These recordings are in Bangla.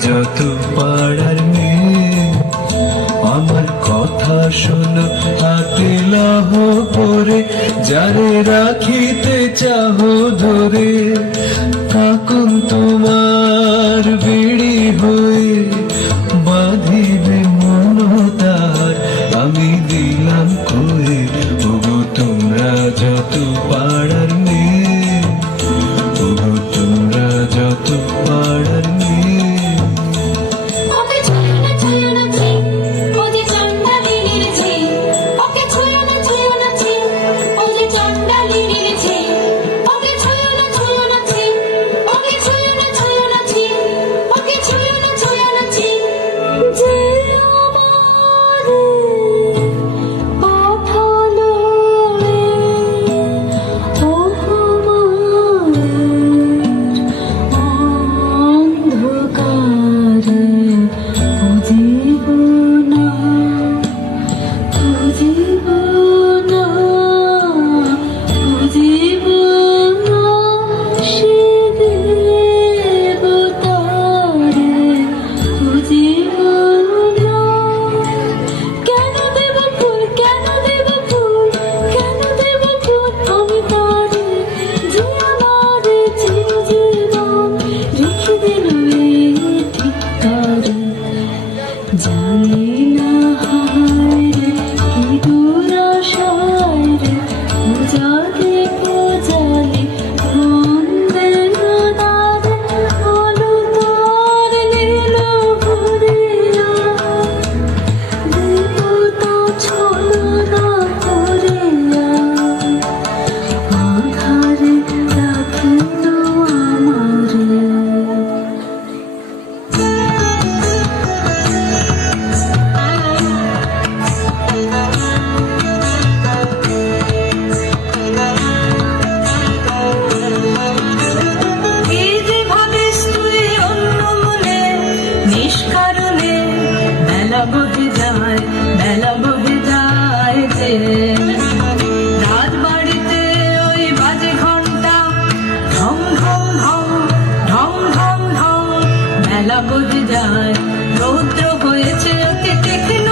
যত পাড়ার মেয়ে আমার কথা শোনো হাতে লহ পরে যারে রাখিতে চাহ ধরে থাকুন তোমার বেড়ি হয়ে বাঁধিবে মনতার আমি দিলাম করে ওগো তোমরা যত পাড়ার মেয়ে ওগো তোমরা যত পাড়ার মেয়ে বেলা বহে যায় যে রাত বাড়িতে ওই বাজে ঘন্টা ঢং ঢং ঢং ঢং ঢং ঢং বেলা বহে যায় রৌদ্র হয়েছে অতি তীক্ষ্ণ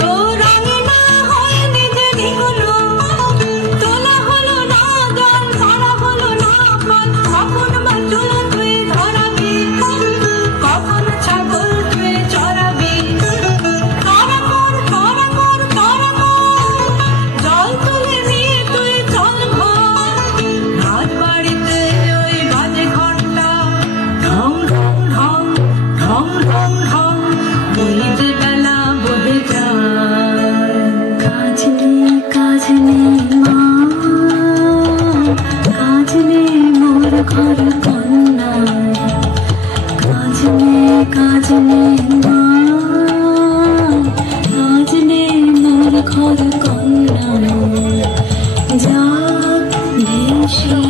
তো রাঙে না হয়নি যে দ্বিগুণ তোলা হলো না জল ধরা হলো না ফল কখন বা চুল তুই ধরাবি কখন ছাগল তুই চড়াবি জল তুলে নিয়ে তুই চল ঘর রাত বাড়িতে ওই বাজে ঘন্টা ঢং ঢং ঢং ঢং ঢং ঢং এই যে বেলা বহে যায় কাজ নেই মা কাজ নেই মোর ঘর কন্যায় কাজ নেই মা কাজ নেই মোর ঘর কন্যায় যাক ভেসে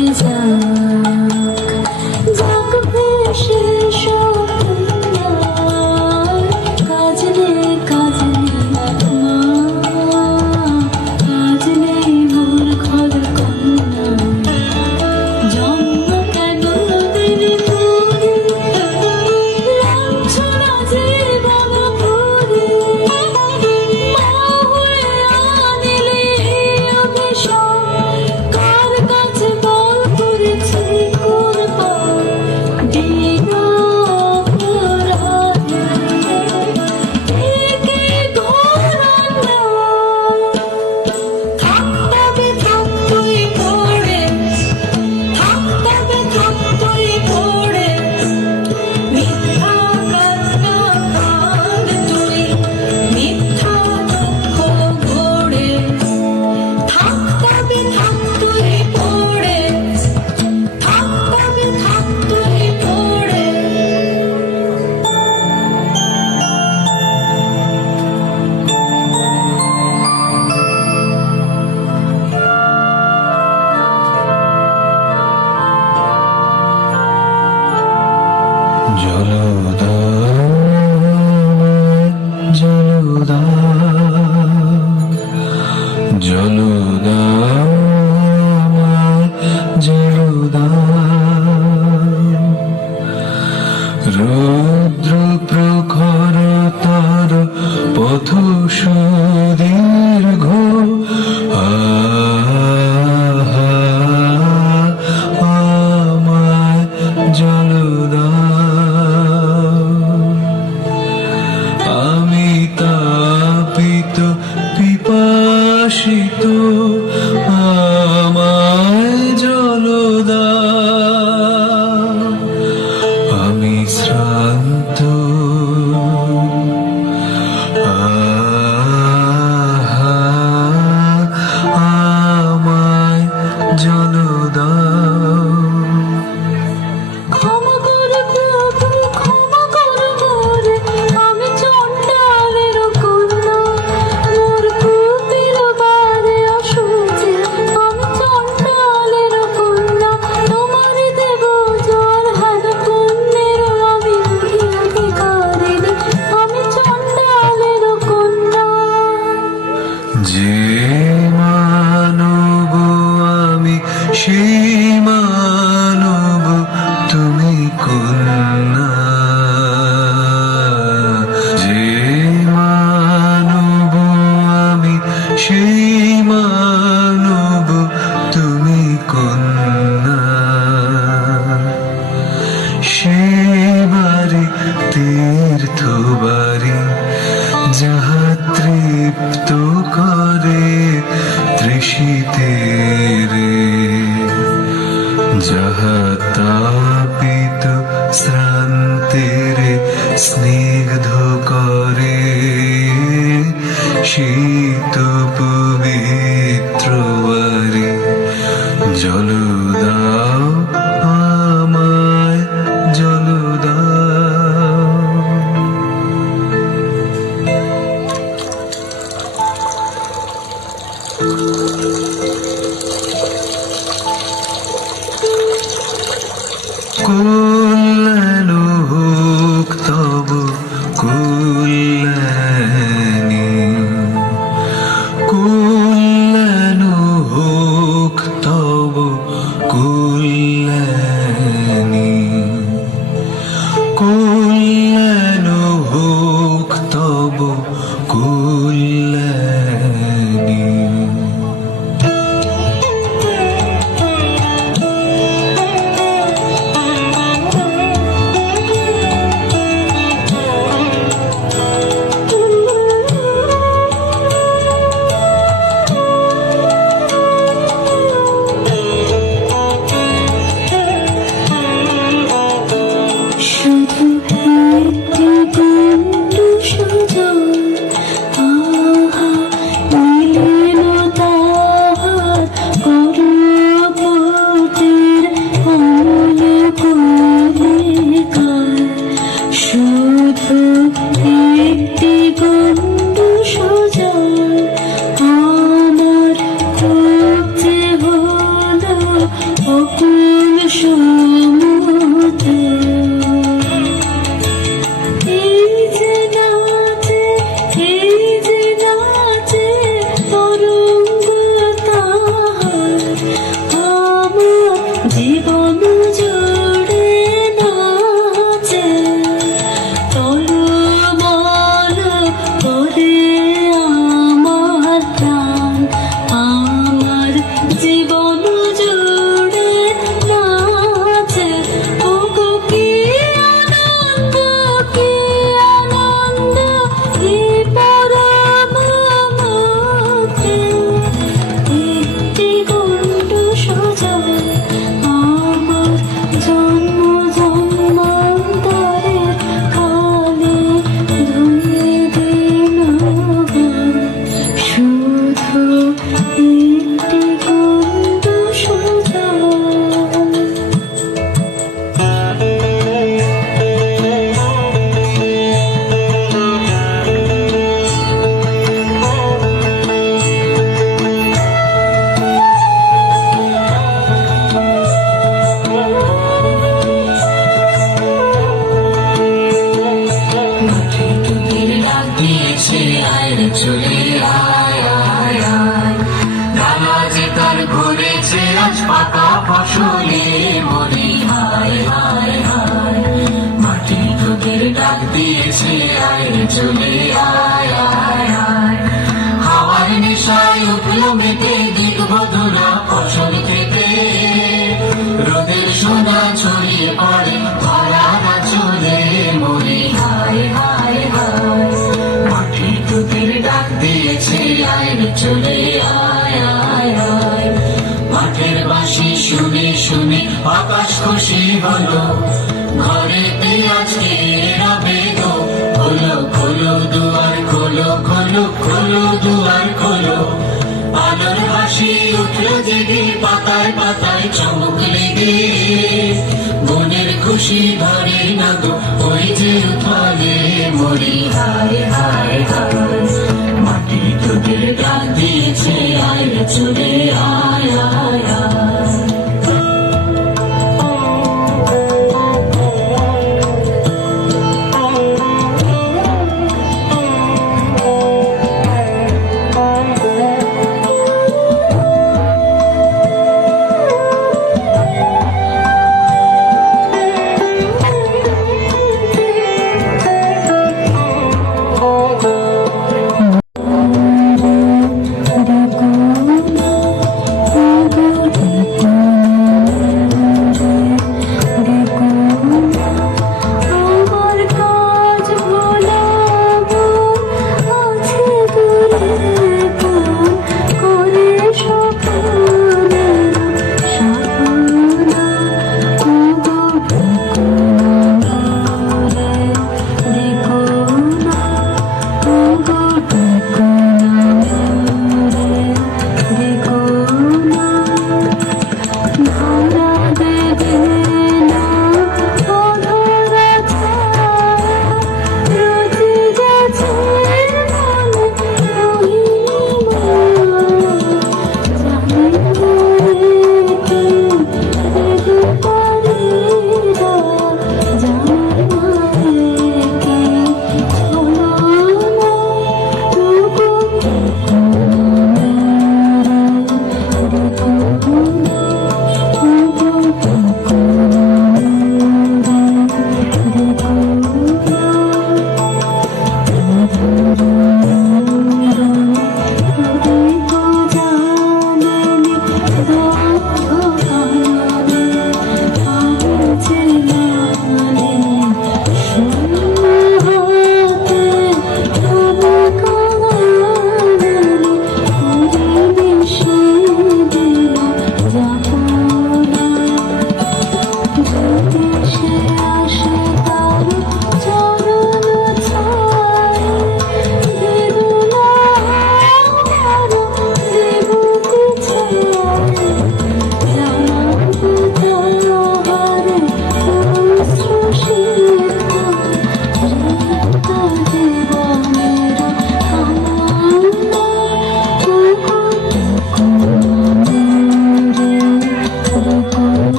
যাক ভেসে কাজ নেই মা কাজ নেই মোর ঘর কন্যায় জন্ম কেন দিলি তুই লাঞ্ছনা যে তীর্থবাড়ি যাহা তৃপ্ত করে তৃষিতে রে, যাহা তাপিত শ্রান্তের স্নিগ্ধ করে শীত পবিত্র বাড়ি। জল দাও আমায়, জল দাও। কল্যাণ হোক তব কল্যাণী, কল্যাণ হোক তব কল্যাণী, কল্যাণ হোক তব কল্যাণী। শুধু একটি গণ্ড সুজন, আহা নীল তাহার করপটের অমল কলিকার। শুধু একটি গণ্ড সুজন, আমার করতে হলো অকুল সমুদ্র। এই যে নাচে, এই যে নাচে তরঙ্গ তাহার, আমার জীবন জুড়ে নাচে টলমল করে আমার প্রাণ, আমার জীবন জুড়ে নাচে। ওগো কি আনন্দ, কি আনন্দ এই পরম মুহূর্তে। একটি গণ্ড সজল আমার জন্ম জন্মান্তরের কালে ধুয়ে দিল গো। শুধু একটি গণ্ড সজল। চলে আয় আয় আয়, ডালা যে তার ঘুরেছে আজ পাকা ফসলে মরি হায় হায় হায়। মাটি তোদের ডাক দিয়েছে আয় রে চলে আয় আয় আয়। হাওয়ার নেশায় উঠল মেতে দিক বধুরা ফসল খেতে, রোদের সোনা ছড়িয়ে পড়ে ধরা না চলে মরি হায় হায় হায়। মাটি তোদের ডাক দিয়েছে আয় রে চলে আয় আয় আয়। মাঠের বাঁশি শুনে শুনে আকাশ খুশি হলো, ঘরেতে আজকে রবে গো। খোলো খোলো দুয়ার খোলো, খোলো খোলো দুয়ার খোলো। আলোর হাসি উঠলো জেগে পাতায় পাতায় চমক লেগে, মনের খুশি ধরে না গো ওই যে উঠালে মরি হায় হায় হায়। মাটি তোদের ডাক দিয়েছে আয় রে চলে আয় আয় আয়।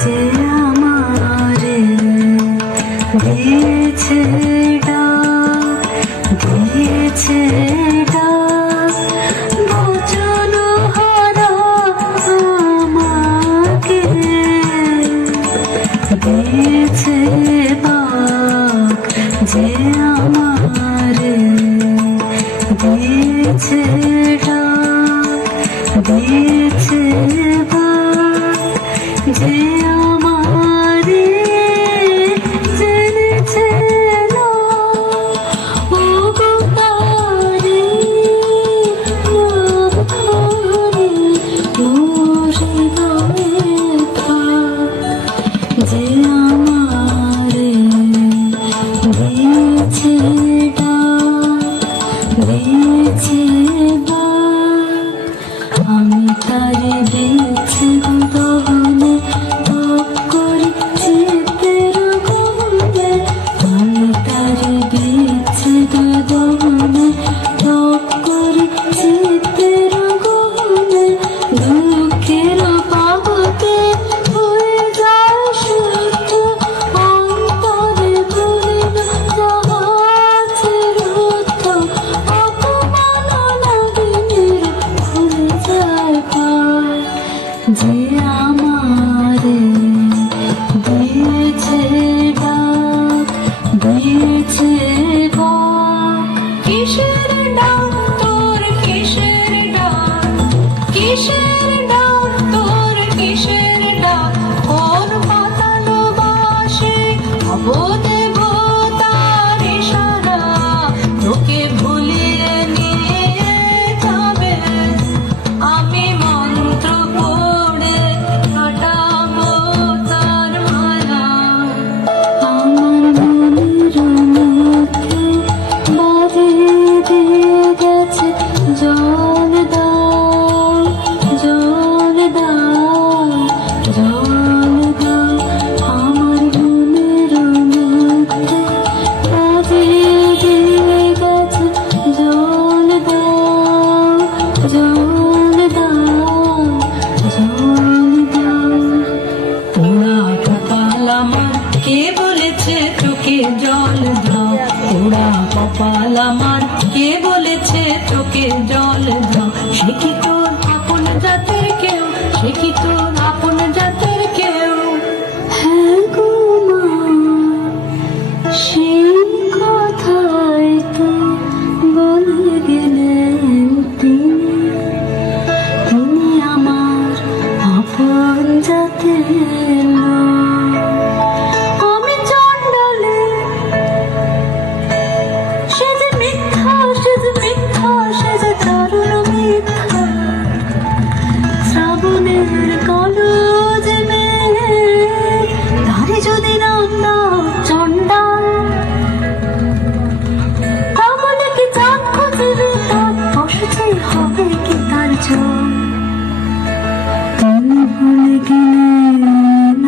যে আমারে দিয়েছে ডাক, দিয়েছে ডাক, বচন হারা আমাকে দিয়েছে ডাক, যে আমারে দিয়েছে ডাক, দিয়েছে ডাক, যে আমারে জেনেছে না। ও গো তারে নাম ধরে মোরে গায়ে থাক, যে আমারে দিয়েছে ডাক, দিয়েছে ডাক। আমি তারে দিয়েছি দহনে তপ করে চিতের গহনে, আমি তারে দিয়েছি দহনে তপ করে চিতের গহনে। দুঃখের পাবকে হয়ে যায় সত্য, অন্তরে ভুলে না যাহাছে রুদ্ধ। অপমান লাগে ভুলে যায় পায়, যে আমারে দিয়েছে ডাক, দিয়েছে ডাক। কিসের ডাক তোর, কিসের ডাক, কিসের ডাক তোর, কিসের ডাক? কোন পাতালো বাসে অবদেবতার ইশারা তোকে ভুলিয়ে নিয়ে যাবে। আমি মন্ত্র পড়ে কাটাবো তার মায়া। আমার মনের মধ্যে বাঁধিয়ে দিয়ে গেছে জল দাও, জল দাও, জল দাও। আমার মনের মধ্যে বাঁধিয়ে দিয়ে গেছে জল দাও, জল দাও, জল দাও। পোড়া কপাল আমার, কে বলেছে তোকে জল দাও? পোড়া কপাল আমার, কে বলেছে তোকে জল দাও? সে কি তোর আপন জাতের কেউ? সে কি তোর আপন জাতের কেউ? হ্যাঁ গো মা, সেই কথাই তো বলে গেলেন তিনি। তিনি আমার আপন জাতের লোক। আমি চণ্ডালে, সে যে মিথ্যা, সে যে মিথ্যা, সে যে দারুণ মিথ্যা। শ্রাবণের কালো যে মেঘ, তারে যদি নাম দাও চণ্ডাল, তাহলে কি চাঁদ খুঁজবে তার বসেছে, হবে কি তার জল? তিনি ভুলে গেলেন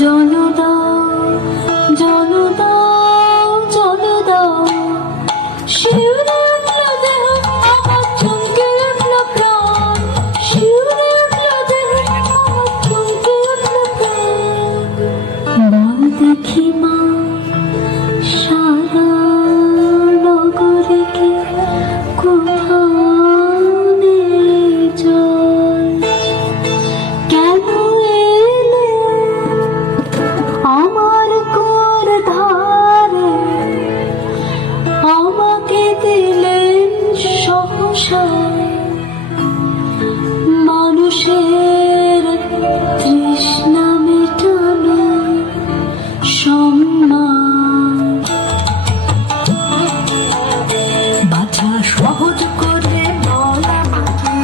জল দাও জল দাও জল দাও শিউরে উঠল দেহ আমার চমকে উঠল প্রাণ শিউরে উঠল দেহ আমার চমকে উঠল প্রাণ বল দেখি মা সারা নগরে কি কোথাও নেই জল কেন এলে আমার কোর ধারে আমাকে দিলেন সহসায় মানুষের তৃষ্ণা মেটানো সম্মান বাছা সহজ করে বল আমাকে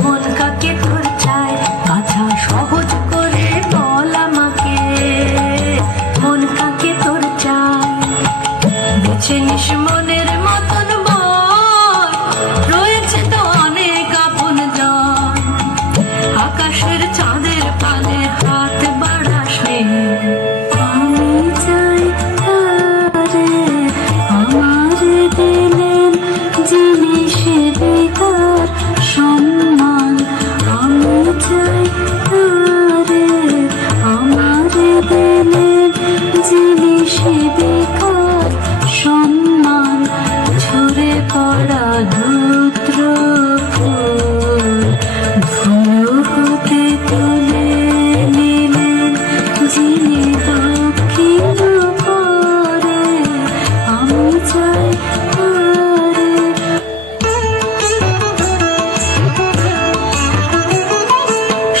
মন কাকে তোর চাই বাছা সহজ করে বল আমাকে মন কাকে তোর চাই বেছে নিস মনের মতন বল রয়েছে তো অনেক আপন জন আকাশের চাঁদের পানে হাত বাড়াস নে আমি চাই তারে আমার দিলেন জিনিস বেকার সম্মান আমি চাই তারে আমার দিলেন জিনিস বেকার সম্মান ঝরে পড়া ধূত্র ফুল ধুলো হতে তুলে নিলেন যিনি দক্ষিণ পরে আমি চাই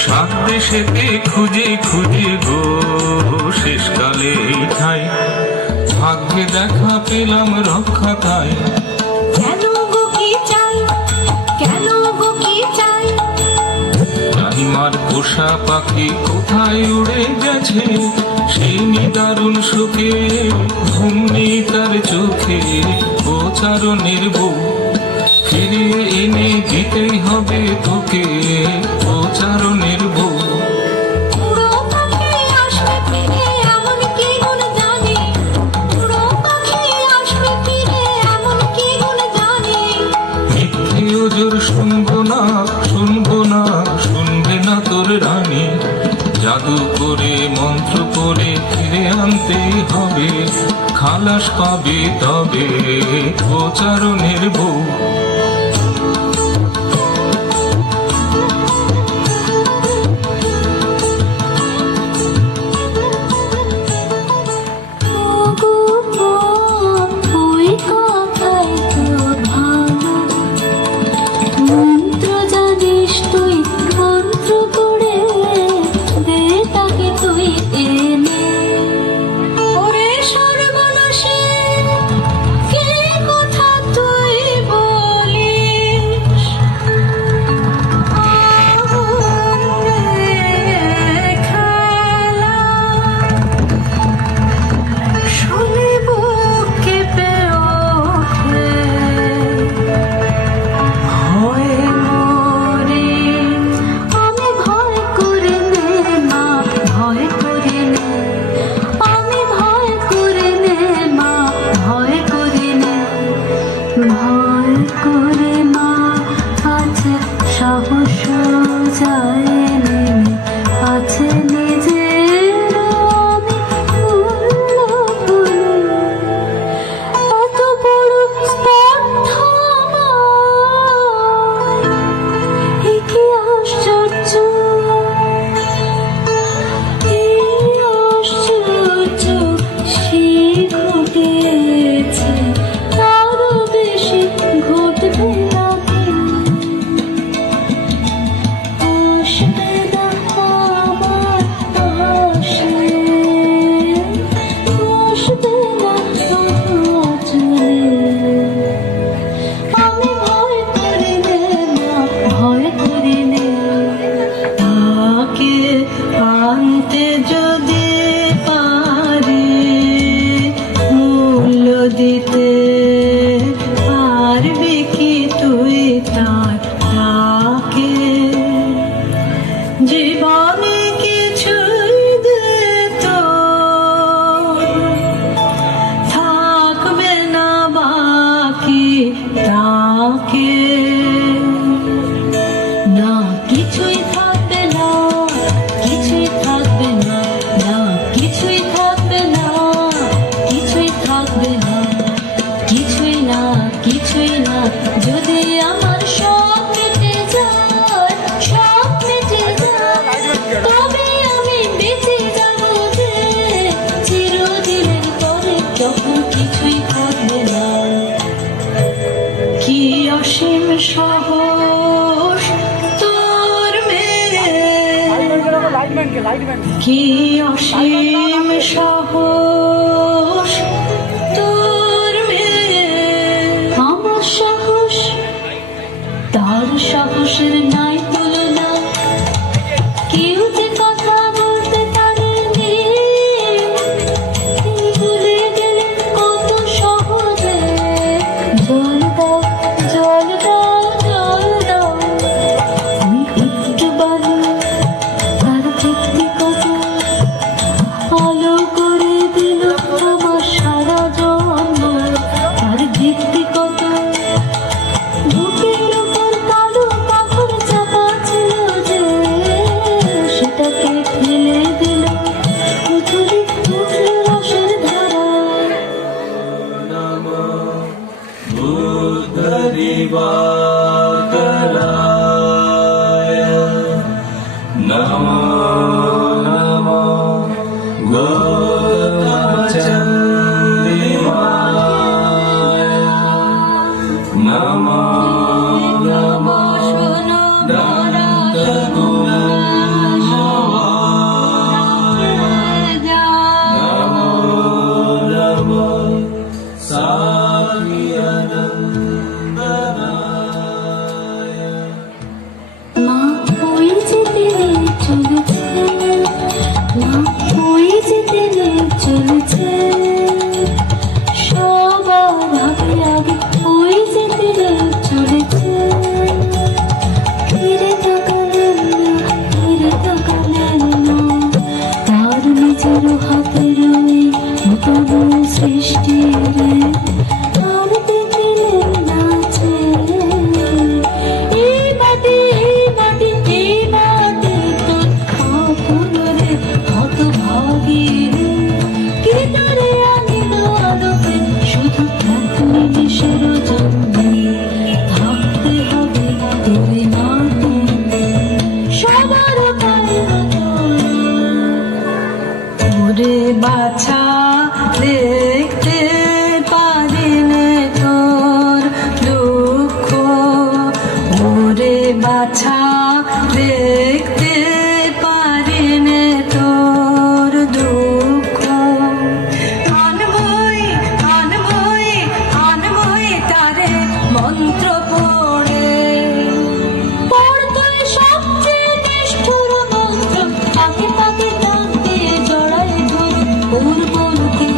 সাত দেশেতে খুঁজে খুঁজে গো শেষকালে এই ঠাই ভাগ্যে দেখা পেলাম রক্ষা তাই কেন গো কি চাই কেন গো কি চাই রাহিমার পোষা পাখি কোথায় উড়ে গেছে সেই নিদারুণ সুখে ঘুম নেই তার চোখে ও চারণের বউ ফিরিয়ে এনে দিতেই হবে তোকে ও চারণের বউ উড়ো পাখি আসবে ফিরে এমন কি গুণ জানি উড়ো পাখি আসবে ফিরে এমন কি গুণ জানি মিথ্যে ওজোর শুনবো না শুনবো না শুনবে না তোর রানী জাদু করে মন্ত্র করে ফিরে আনতে হবে খালাস পাবে তবে ও চারণের বউ ওগো ওই কথাই তো ভালো মন্ত্র জানিস তুই মন্ত্র করে দে তাকে তুই এনে ওরে সর্বনাশী কে কথা তুই বল কি অসীম সাহস তোর মেয়ে, আমার সাহস তার সাহসের নাই তুলনা, কেউ যে কথা বলতে পারেনি, তিনি ভুলে গেলেন কত সহজে। জল দাও জল দাও জল দাও, আমি একটু বালু তার তৃপ্তি কত, আলো করে দিল আমার সারা জন্ম, তার তৃপ্তি কত। বুকের উপর কালো পাথর চাপা ছিল যে, সেটাকে ফেলে দিল, উথলে উঠল রসের ধারা। নমো নমো গৌতমচন্দ্রিমায়, নমো নমো শোনো নমো সাখিয়ানন্দনায়। মা ওই যেতে চলেছে, মা ওই যেতে চলেছে, সবার আগে আগে ওই যেতে চলেছে। ফিরে তাকালেন না, ফিরে তাকালেন না, তার নিজের হাতের ওই নতুন সৃষ্টি রে, আর দেখলেন না যে এই মাটি তোর আপন রে, হতভাগী রে, কে তারে আনিল আলোকে, শুধু এক নিমিষের জন্যে থাকতে হবে তবে মাটিতে, সবার পায়ে ওরে বাছা দেখতে পারিনে তোর দুঃখ, ওরে বাছা দেখতে পারিনে তোর দুঃখ। আনবই তারে মন্ত্র পড়ে, পড়তোয় সবচেয়ে নিষ্ঠুর মন্ত্র, পাকে পাকে টানতে জড়ায় ধরে ওর বলকে।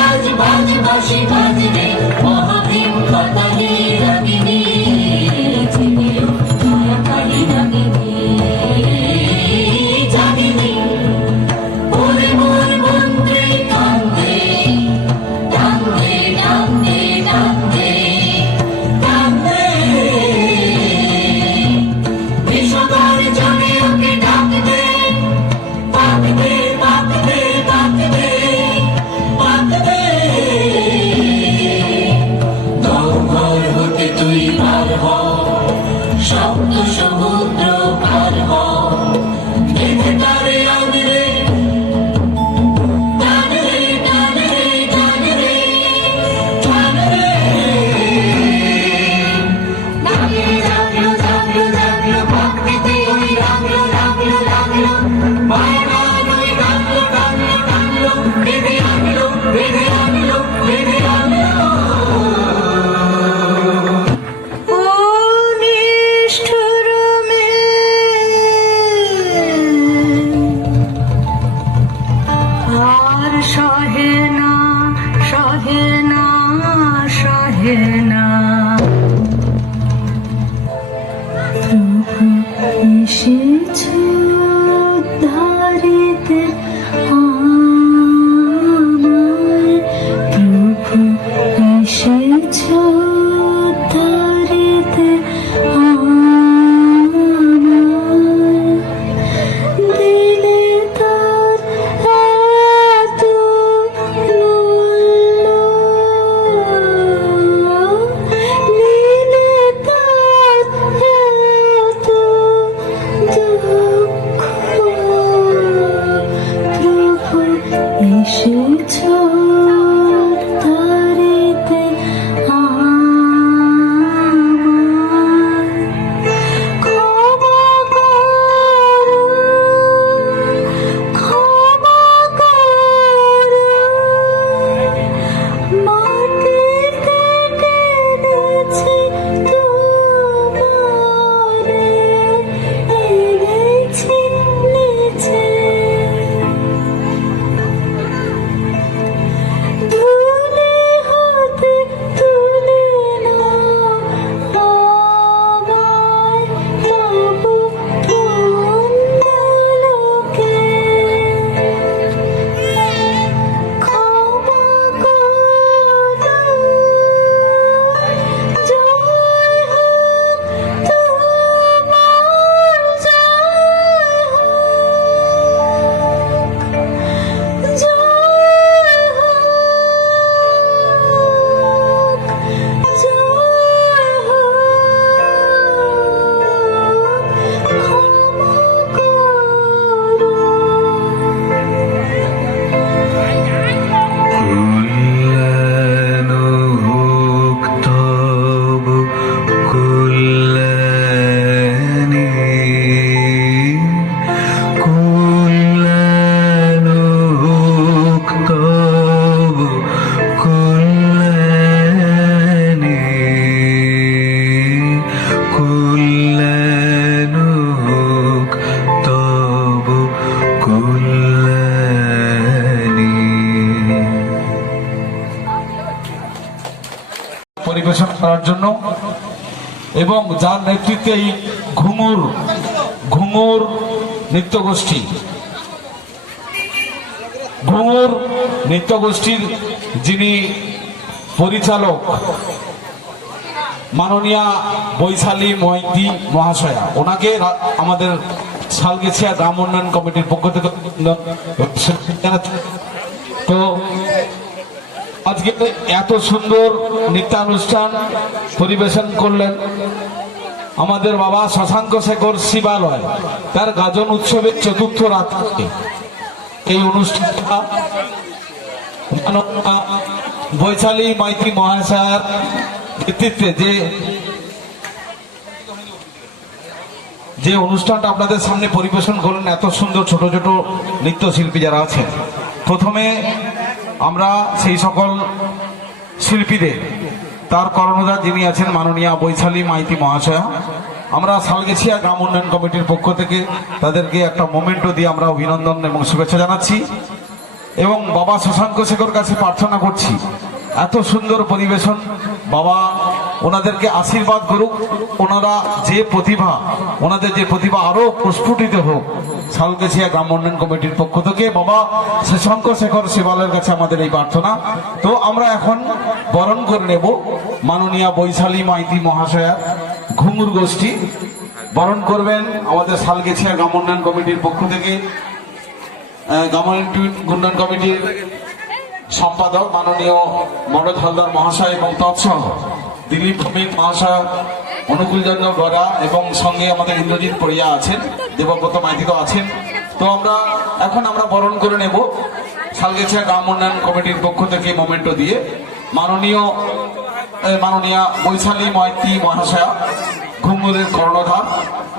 বাজ বাজ বাঁশি বাজবে মহাভীম পাতালি রাগিনী জেগেও মায়াকালী রাগিনী জাগিনী ওরে মোর মন্ত্রে কান্দে কান্দে কান্দে কান্দে কান্দে বিষধর জনে ওকে ডাকবে ডাকবে ডাকবে ডাকবে ডাকবে দৌড় হতে তুই পার হ সপ্ত সমুদ্র পার হ বেঁধে তারে আনরে টানে রে টানে রে টানে রে টানে রে জাগলো জাগলো জাগলো ভক্তিতে ওই রাগলো রাগলো রাগলো মায়াগান ওই রাগলো রাগলো রাগলো বেঁধে রাগলো বেঁধে রাগলো বেঁধে রাগলো ও নিষ্ঠুর আর সহে না সহে না সহে না প্রভু এসেছ ধারিতে আমায় প্রভু এসেছ ধারিতে আমায় দিলে তার এত মূল্য নিলে তার এত দুঃখ প্রভু এসেছ ধারিতে আমায় ক্ষমা করো ক্ষমা করো মাটিতে টেনেছি তোমারে এনেছি নিচে ধুলি হতে তুলে নাও আমায় তবু পুণ্যলোকে ক্ষমা করো জয় হোক তোমার জয় হোক জয় হোক জয় হোক কল্যাণ হোক তব কল্যাণী কল্যাণ হোক তব কল্যাণী কল্যাণ হোক তব কল্যাণী। পরিবেশন করার জন্য এবং যার নেতৃত্বে এই ঘুঙুর ঘুঙুর নৃত্যগোষ্ঠী ঘুঙুর নৃত্যগোষ্ঠীর যিনি পরিচালক মাননীয়া বৈশালী মৈত্রী মহাশয়া, ওনাকে আমাদের শালগেছিয়া গ্রাম উন্নয়ন কমিটির পক্ষ থেকে জানাচ্ছি। তো আজকে এত সুন্দর নৃত্যানুষ্ঠান পরিবেশন করলেন আমাদের বাবা শশাঙ্ক শেখর শিবালয়, তার গাজন উৎসবের চতুর্থ রাত্রে এই অনুষ্ঠানটা বৈশালী মাইতি মহাশয়ের নেতৃত্বে যে অনুষ্ঠানটা আপনাদের সামনে পরিবেশন করলেন, এত সুন্দর ছোট ছোট নৃত্যশিল্পী যারা আছেন, প্রথমে আমরা সেই সকল শিল্পীদের তার কর্ণধার যিনি আছেন মাননীয়া বৈশালী মাইতি মহাশয়া, আমরা শালগেছিয়া গ্রাম উন্নয়ন কমিটির পক্ষ থেকে তাদেরকে একটা মোমেন্টো দিয়ে আমরা অভিনন্দন এবং শুভেচ্ছা জানাচ্ছি। এবং বাবা শশাঙ্ক শেখর কাছে প্রার্থনা করছি এত সুন্দর পরিবেশন, বাবা ওনাদেরকে আশীর্বাদ করুক, ওনারা যে প্রতিভা, ওনাদের যে প্রতিভা আরো প্রস্ফুটিত হোক। শালগাছিয়া গ্রাম উন্নয়ন কমিটির পক্ষ থেকে বাবা শশাঙ্ক শেখর সেবালের কাছে আমাদের এই প্রার্থনা। তো আমরা এখন বরণ করে নেব মাননীয়া বৈশালী মাইতি মহাশয়া ঘুঙুর গোষ্ঠী। বরণ করবেন আমাদের শালগাছিয়া গ্রাম উন্নয়ন কমিটির পক্ষ থেকে গ্রাম উন্নয়ন কমিটির সম্পাদক মাননীয় মনোজ হালদার মহাশয় এবং তৎসহ দিলীপ ভৌমিক মহাশয়, অনুকূল চন্দ্র গড়া এবং সঙ্গে আমাদের ইন্দ্রজিৎ পড়িয়া আছেন, দেবব্রত মাইতিও আছেন। তো আমরা বরণ করে নেব শালগাছিয়া গ্রাম উন্নয়ন কমিটির পক্ষ থেকে মোমেন্টো দিয়ে মাননীয়া বৈশালী মাইতি মহাশয়া ঘুঙুরের কর্ণধার,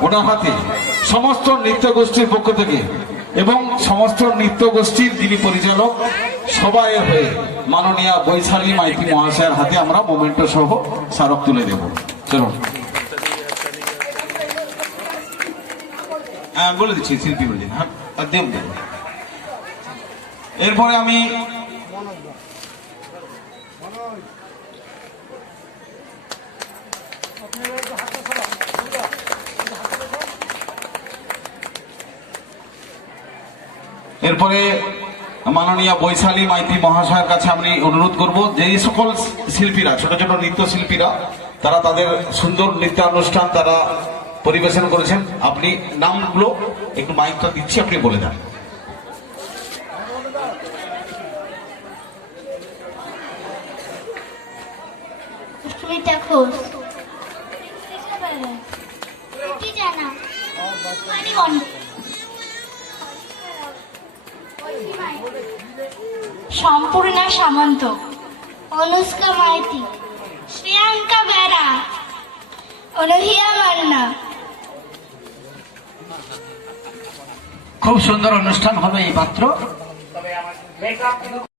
ওনার হাতে সমস্ত নৃত্য গোষ্ঠীর পক্ষ থেকে এবং সমস্ত নৃত্য গোষ্ঠীর যিনি পরিচালক সবাই হয়ে মাননীয়া বৈশালী মাইতি মহাশয়ের হাতে আমরা মোমেন্টো সহ স্মারক তুলে দেব। চলুন, বলে দিচ্ছি শিল্পী বলে দিন। হ্যাঁ, দেব। এরপরে আমি মাননীয়া বৈশালী মাইতি মহাশয়ের কাছে আমি অনুরোধ করব, যে সকল শিল্পীরা, ছোট ছোট নৃত্য শিল্পীরা, তারা তাদের সুন্দর নৃত্যানুষ্ঠান তারা পরিবেশন করেছেন, আপনি নামগুলো একটু মাইকটা দিচ্ছি, আপনি বলে দেন। সুমিতা ঘোষ, জানা সম্পূর্ণা সামন্ত, অনুষ্কা মাইতি, শ্রিয়াঙ্কা বেরা, অনুহিয়া মান্না। খুব সুন্দর অনুষ্ঠান হবে এই পাত্র।